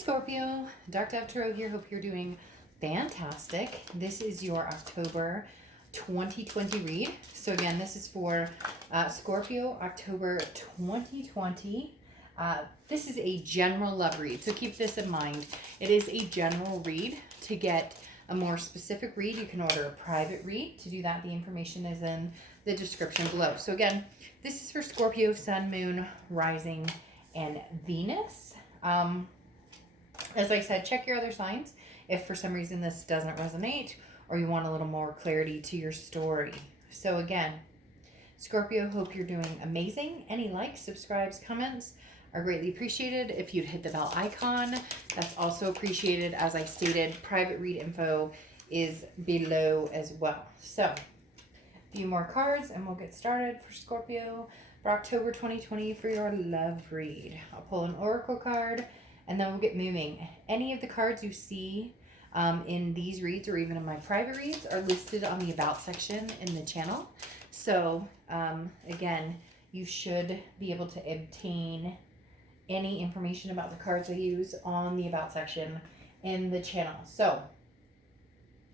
Scorpio, Dark Dove Tarot here. Hope you're doing fantastic. This is your October 2020 read. So again, this is for Scorpio, October 2020. This is a general love read, so keep this in mind. It is a general read. To get a more specific read, you can order a private read. To do that, the information is in the description below. So again, this is for Scorpio, Sun, Moon, Rising, and Venus. As I said, check your other signs if for some reason this doesn't resonate or you want a little more clarity to your story. So again, Scorpio, hope you're doing amazing. Any likes, subscribes, comments are greatly appreciated. If you'd hit the bell icon, that's also appreciated. As I stated, private read info is below as well. So a few more cards and we'll get started for Scorpio for October 2020 for your love read. I'll pull an oracle card and then we'll get moving. Any of the cards you see in these reads or even in my private reads are listed on the About section in the channel. So again, you should be able to obtain any information about the cards I use on the About section in the channel. So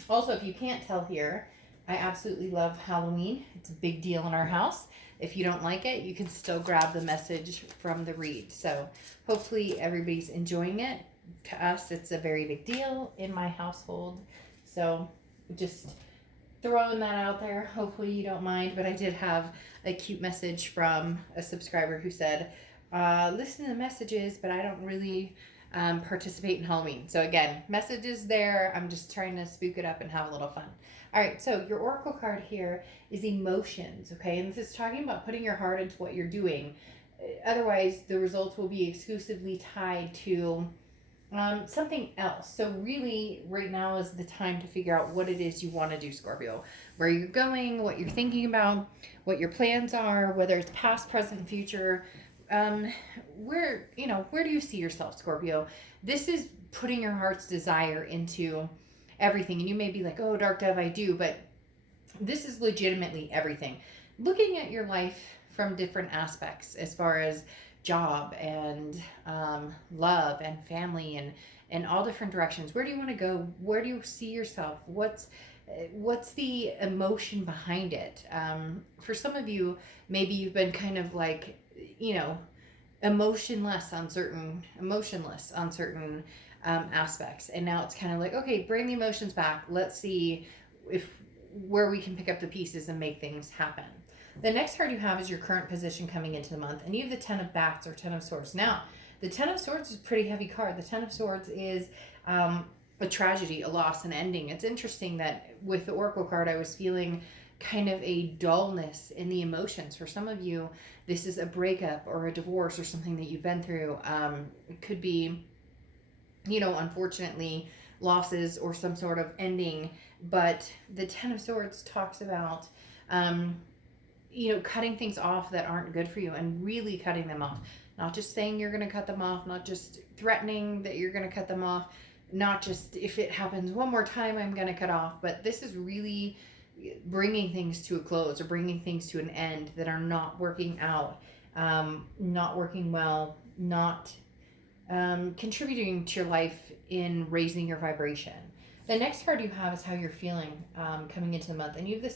also, if you can't tell here, I absolutely love Halloween. It's a big deal in our house. If you don't like it, you can still grab the message from the read. So hopefully everybody's enjoying it. To us, it's a very big deal in my household. So just throwing that out there. Hopefully you don't mind. But I did have a cute message from a subscriber who said, listen to the messages, but I don't really participate in Halloween. So again, messages there. I'm just trying to spook it up and have a little fun. All right, so your oracle card here is emotions, okay? And this is talking about putting your heart into what you're doing. Otherwise, the results will be exclusively tied to something else. So really, right now is the time to figure out what it is you want to do, Scorpio. Where you're going, what you're thinking about, what your plans are, whether it's past, present, future. Where do you see yourself, Scorpio? This is putting your heart's desire into everything. And you may be like, oh, Dark Dove, I do. But this is legitimately everything. Looking at your life from different aspects as far as job and love and family and all different directions. Where do you want to go? Where do you see yourself? What's the emotion behind it? For some of you, maybe you've been kind of like, emotionless on certain aspects. And now it's kind of like, okay, bring the emotions back. Let's see where we can pick up the pieces and make things happen. The next card you have is your current position coming into the month. And you have the 10 of Bats or 10 of Swords. Now, the 10 of Swords is a pretty heavy card. The 10 of Swords is a tragedy, a loss, an ending. It's interesting that with the Oracle card, I was feeling kind of a dullness in the emotions. For some of you, this is a breakup or a divorce or something that you've been through. It could be, unfortunately, losses or some sort of ending. But the 10 of Swords talks about, cutting things off that aren't good for you and really cutting them off. Not just saying you're going to cut them off, not just threatening that you're going to cut them off, not just if it happens one more time, I'm going to cut off. But this is really bringing things to a close or bringing things to an end that are not working out, not working well, not contributing to your life in raising your vibration. The next card you have is how you're feeling coming into the month. And you have the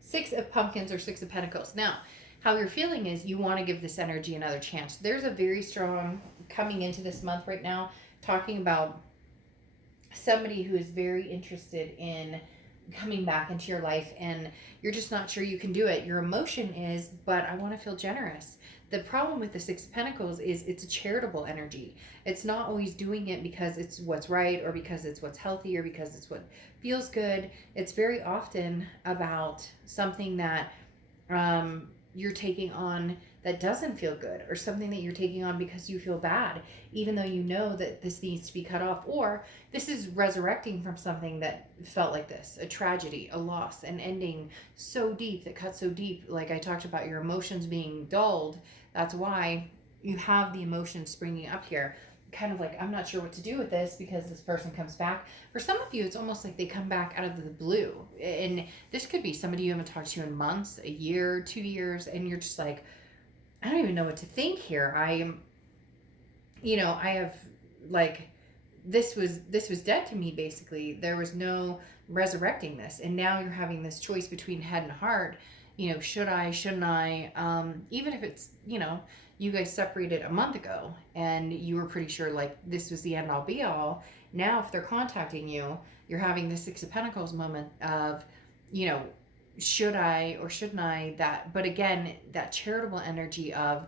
Six of Pumpkins or Six of Pentacles. Now, how you're feeling is you want to give this energy another chance. There's a very strong coming into this month right now talking about somebody who is very interested in coming back into your life and you're just not sure you can do it. Your emotion is, but I want to feel generous. The problem with the Six of Pentacles is it's a charitable energy. It's not always doing it because it's what's right or because it's what's healthy or because it's what feels good. It's very often about something that you're taking on that doesn't feel good or something that you're taking on because you feel bad, even though you know that this needs to be cut off, or this is resurrecting from something that felt like this, a tragedy, a loss, an ending so deep that cut so deep. Like I talked about your emotions being dulled. That's why you have the emotions springing up here. Kind of like, I'm not sure what to do with this because this person comes back. For some of you, it's almost like they come back out of the blue. And this could be somebody you haven't talked to in months, a year, 2 years, and you're just like, I don't even know what to think here. I have like, this was dead to me, basically. There was no resurrecting this, and now you're having this choice between head and heart. Should I, shouldn't I? Even if it's, you guys separated a month ago and you were pretty sure like this was the end all be all. Now if they're contacting you, you're having the Six of Pentacles moment of, should I or shouldn't I? But again, that charitable energy of,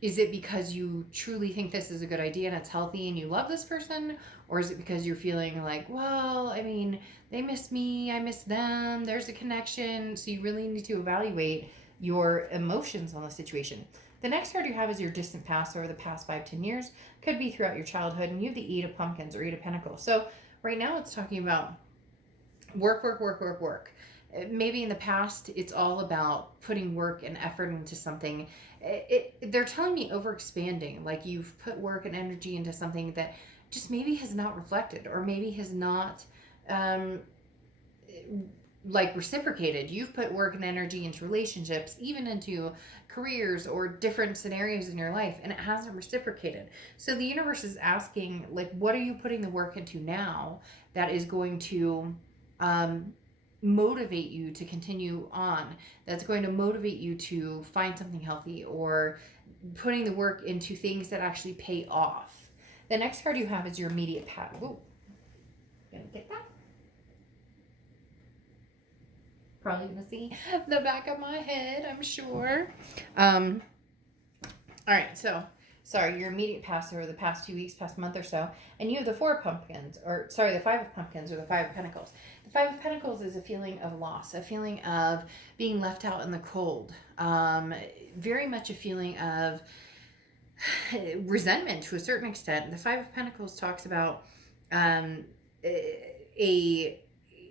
is it because you truly think this is a good idea and it's healthy and you love this person? Or is it because you're feeling like, well, I mean, they miss me, I miss them, there's a connection. So you really need to evaluate your emotions on the situation. The next card you have is your distant past, or the past 5-10 years. Could be throughout your childhood. And you have the Eight of Pumpkins or Eight of Pentacles. So right now it's talking about work, work, work, work, work. Maybe in the past, it's all about putting work and effort into something. They're telling me overexpanding, like you've put work and energy into something that just maybe has not reflected, or maybe has not like reciprocated. You've put work and energy into relationships, even into careers or different scenarios in your life, and it hasn't reciprocated. So the universe is asking, like, what are you putting the work into now that is going to motivate you to continue on, that's going to motivate you to find something healthy, or putting the work into things that actually pay off. The next card you have is your immediate past. Ooh, gonna get that? Probably gonna see the back of my head, I'm sure. All right, so sorry, your immediate past, or the past 2 weeks, past month or so, and you have the Four of Pumpkins, or sorry, the Five of Pumpkins or the Five of Pentacles. The Five of Pentacles is a feeling of loss, a feeling of being left out in the cold, very much a feeling of resentment to a certain extent. The Five of Pentacles talks about a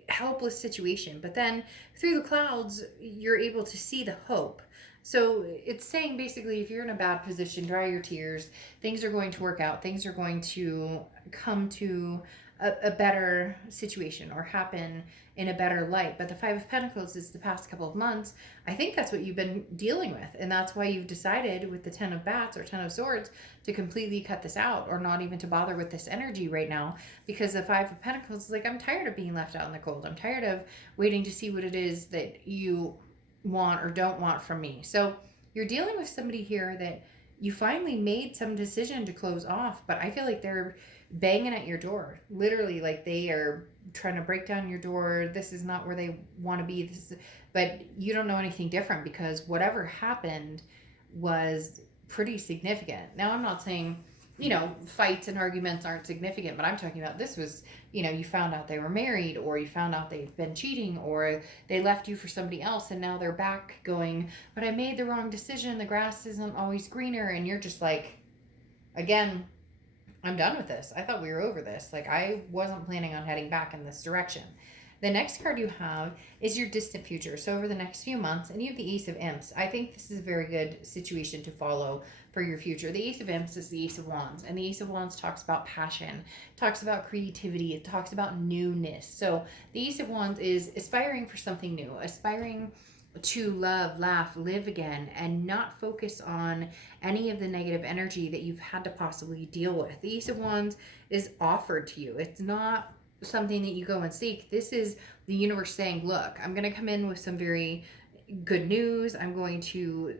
helpless situation, but then through the clouds, you're able to see the hope. So it's saying basically, if you're in a bad position, dry your tears. Things are going to work out. Things are going to come to a better situation, or happen in a better light. But the Five of Pentacles is the past couple of months. I think that's what you've been dealing with. And that's why you've decided with the Ten of Bats or Ten of Swords to completely cut this out, or not even to bother with this energy right now. Because the Five of Pentacles is like, I'm tired of being left out in the cold. I'm tired of waiting to see what it is that you want or don't want from me. So you're dealing with somebody here that you finally made some decision to close off, but I feel like they're banging at your door, literally, like they are trying to break down your door. This is not where they want to be. But you don't know anything different, because whatever happened was pretty significant. Now, I'm not saying, fights and arguments aren't significant, but I'm talking about this was, you found out they were married, or you found out they've been cheating, or they left you for somebody else, and now they're back going, but I made the wrong decision. The grass isn't always greener. And you're just like, again, I'm done with this. I thought we were over this. Like, I wasn't planning on heading back in this direction. The next card you have is your distant future. So over the next few months, and you have the Ace of Imps. I think this is a very good situation to follow for your future. The Ace of Imps is the Ace of Wands, and the Ace of Wands talks about passion, talks about creativity, it talks about newness. So the Ace of Wands is aspiring for something new, aspiring to love, laugh, live again, and not focus on any of the negative energy that you've had to possibly deal with. The Ace of Wands is offered to you. It's not something that you go and seek. This is the universe saying, look, I'm going to come in with some very good news. I'm going to,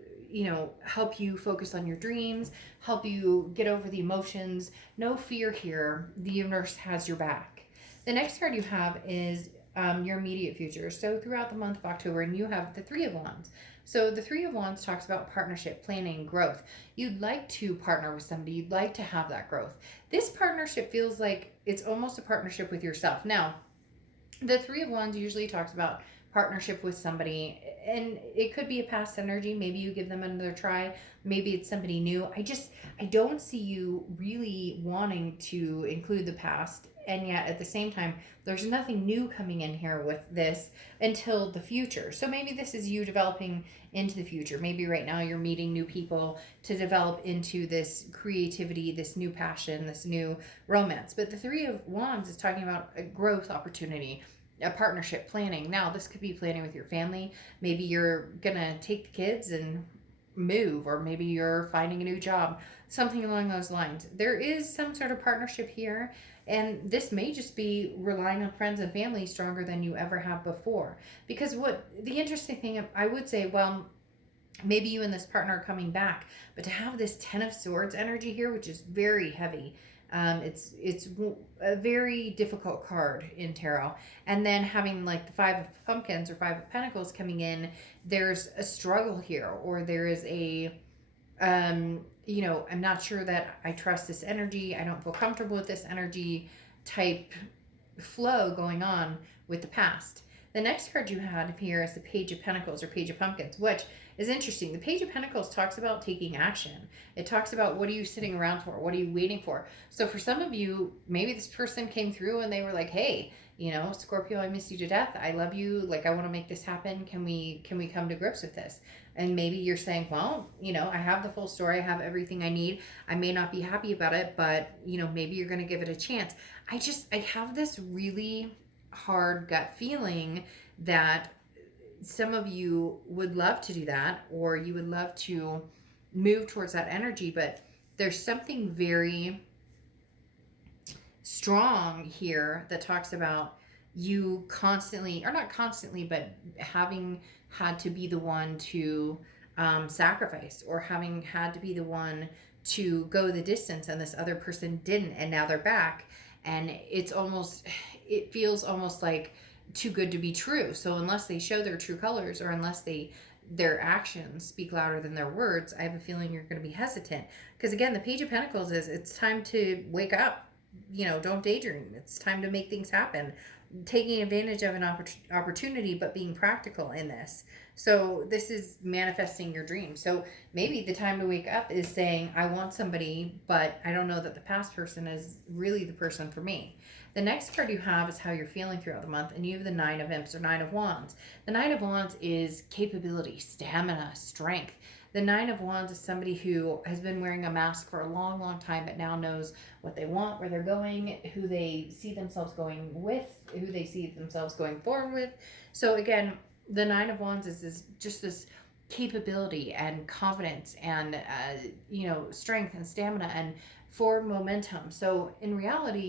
help you focus on your dreams, help you get over the emotions. No fear here. The universe has your back. The next card you have is your immediate future. So throughout the month of October, and you have the Three of Wands. So the Three of Wands talks about partnership, planning, growth. You'd like to partner with somebody. You'd like to have that growth. This partnership feels like it's almost a partnership with yourself. Now, the Three of Wands usually talks about partnership with somebody, and it could be a past energy. Maybe you give them another try. Maybe it's somebody new. I don't see you really wanting to include the past, and yet at the same time, there's nothing new coming in here with this until the future. So maybe this is you developing into the future. Maybe right now you're meeting new people to develop into this creativity, this new passion, this new romance. But the Three of Wands is talking about a growth opportunity, a partnership, planning. Now, this could be planning with your family. Maybe you're gonna take the kids and move, or maybe you're finding a new job. something along those lines. There is some sort of partnership here, and this may just be relying on friends and family stronger than you ever have before. Because what the interesting thing, I would say, well, maybe you and this partner are coming back, but to have this Ten of Swords energy here, which is very heavy, it's a very difficult card in tarot. And then having like the Five of Pumpkins or Five of Pentacles coming in, there's a struggle here, or there is a I'm not sure that I trust this energy. I don't feel comfortable with this energy type flow going on with the past. The next card you had here is the Page of Pentacles or Page of Pumpkins, which is interesting. The Page of Pentacles talks about taking action. It talks about what are you sitting around for? What are you waiting for? So for some of you, maybe this person came through and they were like, hey, Scorpio, I miss you to death. I love you. Like, I want to make this happen. Can we come to grips with this? And maybe you're saying, well, I have the full story. I have everything I need. I may not be happy about it, but, maybe you're going to give it a chance. I have this really hard gut feeling that some of you would love to do that, or you would love to move towards that energy, but there's something very strong here that talks about you constantly, or not constantly, but having had to be the one to sacrifice, or having had to be the one to go the distance, and this other person didn't, and now they're back, and it feels almost like too good to be true. So unless they show their true colors, or unless their actions speak louder than their words, I have a feeling you're going to be hesitant. Because again, the Page of Pentacles is, it's time to wake up. Don't daydream. It's time to make things happen. Taking advantage of an opportunity, but being practical in this. So this is manifesting your dream. So maybe the time to wake up is saying, I want somebody, but I don't know that the past person is really the person for me. The next card you have is how you're feeling throughout the month, and you have the Nine of Imps or Nine of Wands. The Nine of Wands is capability, stamina, strength. The Nine of Wands is somebody who has been wearing a mask for a long, long time, but now knows what they want, where they're going, who they see themselves going with, who they see themselves going forward with. So again, the Nine of Wands is just this capability and confidence and, strength and stamina and forward momentum. So in reality,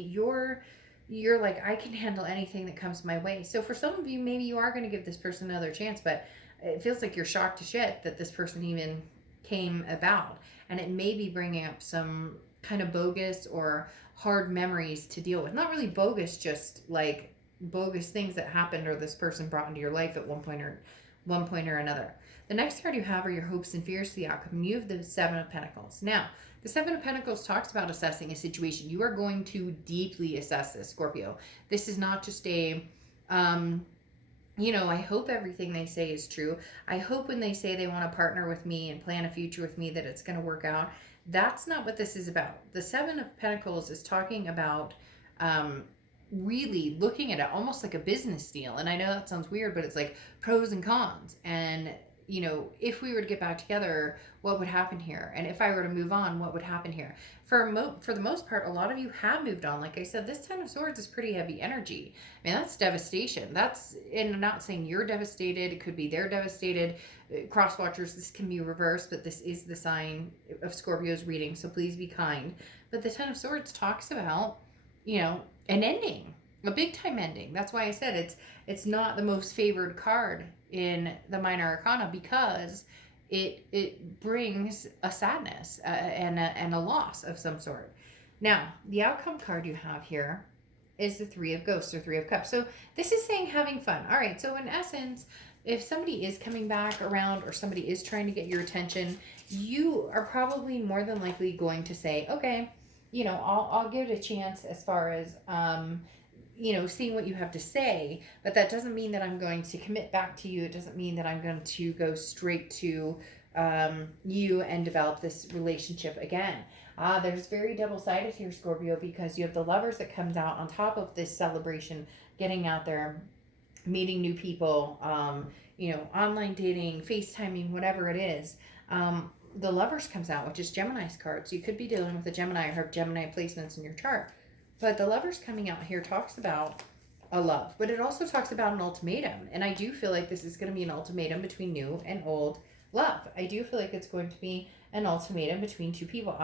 you're like, I can handle anything that comes my way. So for some of you, maybe you are going to give this person another chance, but it feels like you're shocked to shit that this person even came about. And it may be bringing up some kind of bogus or hard memories to deal with. Not really bogus, just like bogus things that happened or this person brought into your life at one point or another. The next card you have are your hopes and fears for the outcome. You have the Seven of Pentacles. Now, the Seven of Pentacles talks about assessing a situation. You are going to deeply assess this, Scorpio. This is not just I hope everything they say is true. I hope when they say they want to partner with me and plan a future with me that it's going to work out. That's not what this is about. The Seven of Pentacles is talking about really looking at it almost like a business deal. And I know that sounds weird, but it's like pros and cons. And if we were to get back together, what would happen here? And if I were to move on, what would happen here? For the most part, a lot of you have moved on. Like I said, this Ten of Swords is pretty heavy energy. I mean, that's devastation. And I'm not saying you're devastated. It could be they're devastated. Cross watchers, this can be reversed, but this is the sign of Scorpio's reading, so please be kind. But the Ten of Swords talks about, an ending, a big time ending. That's why I said it's not the most favored card in the Minor Arcana, because it brings a sadness and a loss of some sort. Now, the outcome card you have here is the Three of Ghosts or Three of Cups. So this is saying having fun. All right, so in essence, if somebody is coming back around or somebody is trying to get your attention, you are probably more than likely going to say, okay, I'll give it a chance as far as seeing what you have to say, but that doesn't mean that I'm going to commit back to you. It doesn't mean that I'm going to go straight to you and develop this relationship again. There's very double-sided here, Scorpio, because you have the Lovers that comes out on top of this celebration, getting out there, meeting new people, online dating, FaceTiming, whatever it is. The Lovers comes out, which is Gemini's card. So you could be dealing with a Gemini or have Gemini placements in your chart. But the Lovers coming out here talks about a love, but it also talks about an ultimatum. And I do feel like this is going to be an ultimatum between new and old love. I do feel like it's going to be an ultimatum between two people.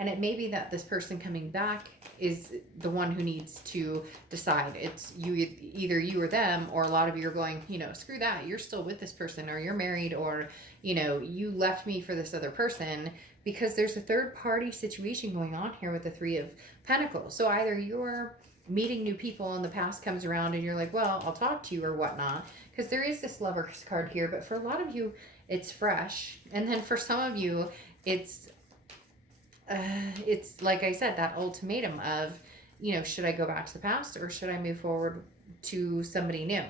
And it may be that this person coming back is the one who needs to decide. It's either you or them, or a lot of you are going, screw that. You're still with this person, or you're married, or, you left me for this other person, because there's a third party situation going on here with the Three of Pentacles. So either you're meeting new people and the past comes around and you're like, well, I'll talk to you or whatnot, because there is this Lover's card here. But for a lot of you, it's fresh. And then for some of you, it's like I said, that ultimatum of, should I go back to the past or should I move forward to somebody new?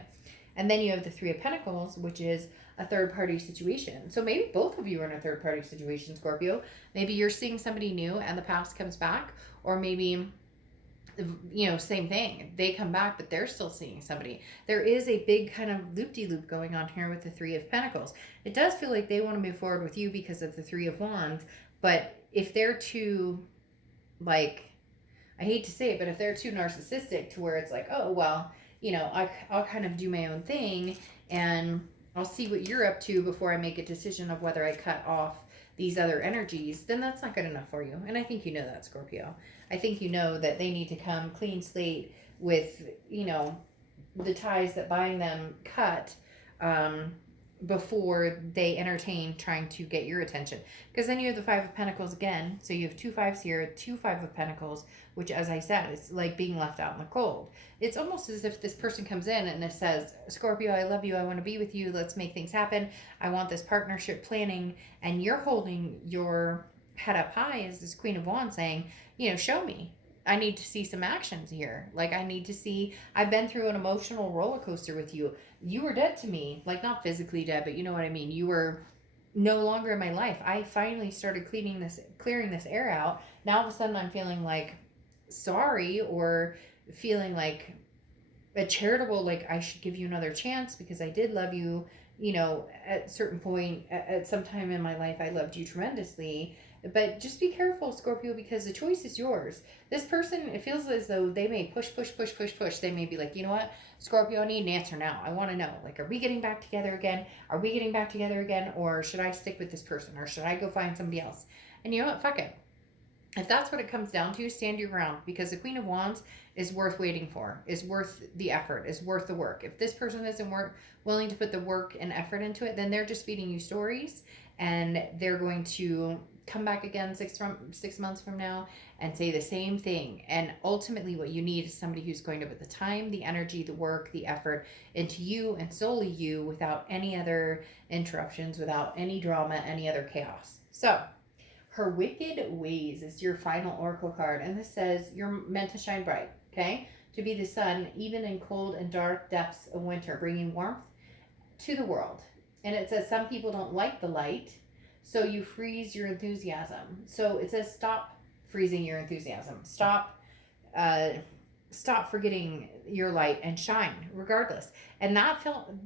And then you have the Three of Pentacles, which is a third party situation. So maybe both of you are in a third party situation, Scorpio. Maybe you're seeing somebody new and the past comes back, or maybe, same thing. They come back, but they're still seeing somebody. There is a big kind of loop-de-loop going on here with the Three of Pentacles. It does feel like they want to move forward with you because of the Three of Wands, but if they're too, I hate to say it, but if they're too narcissistic to where it's like, oh, well, I'll kind of do my own thing and I'll see what you're up to before I make a decision of whether I cut off these other energies, then that's not good enough for you. And I think you know that, Scorpio. I think you know that they need to come clean slate with, the ties that bind them cut, before they entertain trying to get your attention. Because then you have the Five of Pentacles again. So you have 2 5s here, 2 5 of Pentacles, which, as I said, it's like being left out in the cold. It's almost as if this person comes in and it says, Scorpio, I love you. I want to be with you. Let's make things happen. I want this partnership planning. And you're holding your head up high as this Queen of Wands saying, show me. I need to see some actions here. I need to see, I've been through an emotional roller coaster with you. You were dead to me. Not physically dead, but you know what I mean. You were no longer in my life. I finally started clearing this air out. Now all of a sudden I'm feeling sorry, or feeling a charitable, I should give you another chance because I did love you. At a certain point, at some time in my life, I loved you tremendously. But just be careful, Scorpio, because the choice is yours. This person, it feels as though they may push. They may be like, you know what, Scorpio, I need an answer now. I want to know, are we getting back together again? Are we getting back together again? Or should I stick with this person? Or should I go find somebody else? And you know what? Fuck it. If that's what it comes down to, stand your ground, because the Queen of Wands is worth waiting for, is worth the effort, is worth the work. If this person isn't willing to put the work and effort into it, then they're just feeding you stories, and they're going to come back again 6 months from now and say the same thing. And ultimately what you need is somebody who's going to put the time, the energy, the work, the effort into you, and solely you, without any other interruptions, without any drama, any other chaos. So her Wicked Ways is your final oracle card, and this says you're meant to shine bright, okay? To be the sun, even in cold and dark depths of winter, bringing warmth to the world. And it says some people don't like the light, so you freeze your enthusiasm. So it says stop freezing your enthusiasm. Stop forgetting your light and shine regardless. And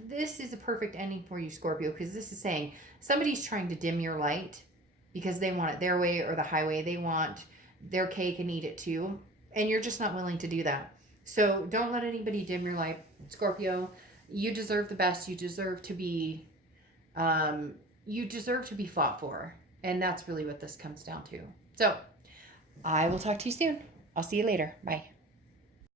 this is a perfect ending for you, Scorpio, because this is saying somebody's trying to dim your light because they want it their way or the highway. They want their cake and eat it too. And you're just not willing to do that. So don't let anybody dim your light, Scorpio. You deserve the best. You deserve to be fought for. And that's really what this comes down to. So I will talk to you soon. I'll see you later. Bye.